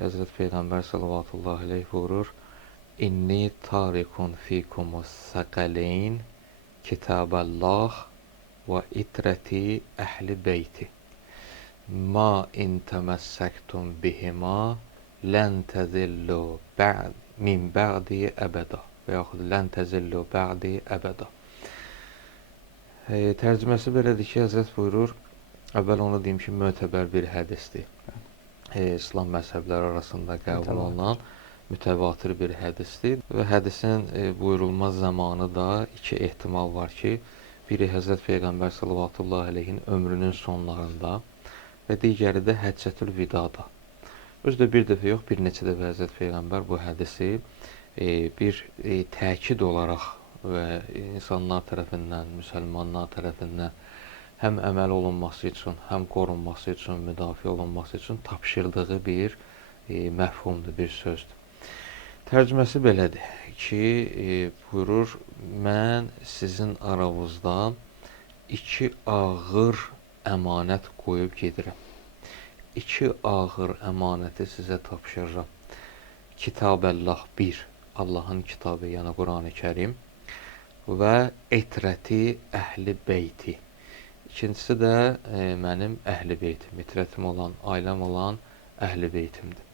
Həzrət Peyğəmbər sallallahu aleyhi buyurur: İnni tarikun fikumus sakaleyn kitaballah və itreti əhli beyti. Ma in təməssəktum bihima lən təzillu min bə'di əbəda və yaxud lən təzillu bə'di əbəda. Tərcüməsi belədir ki, Həzrət buyurur, əvvəl onu deyim ki, mötəbər bir hədisdir. İslam məzhəbləri arasında qəbul olunan mütəvatir bir hədisdir və hədisin buyurulma zamanı da iki ehtimal var ki, biri Həzrət Peyğəmbər sallallahu aleyhin ömrünün sonlarında və digəri də Həccətül Vidada. Özdə bir dəfə yox, bir neçə dəfə Həzrət Peyğəmbər bu hədisi bir təkid olaraq və insanlar tərəfindən, müsəlmanlar tərəfindən həm əməl olunması üçün, həm qorunması üçün, müdafiə olunması üçün tapşırdığı bir məfhumdur, bir sözdür. Tərcüməsi belədir ki, buyurur, mən sizin aranızda iki ağır əmanət qoyub gedirəm. İki ağır əmanəti sizə tapşırıram. Kitabəllah 1, Allahın kitabı, yəni Qurani Kərim və itrəti əhli beyti. İkincisi də mənim əhli beytim, itrətim olan, ailəm olan əhli beytimdir.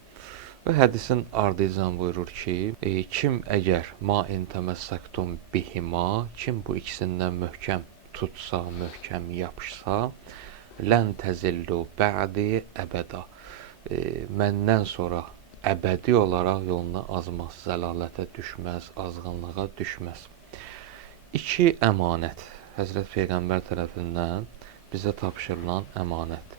Və hədisin ardıcan buyurur ki, kim əgər ma in təməssəktum bihima, kim bu ikisindən möhkəm tutsa, möhkəm yapışsa, lən təzillu bə'di əbəda. Məndən sonra əbədi olaraq yoluna azmaz, zəlalətə düşməz, azğınlığa düşməz. İki əmanət Həzrət Peyğəmbər tərəfindən bizə tapşırılan əmanət.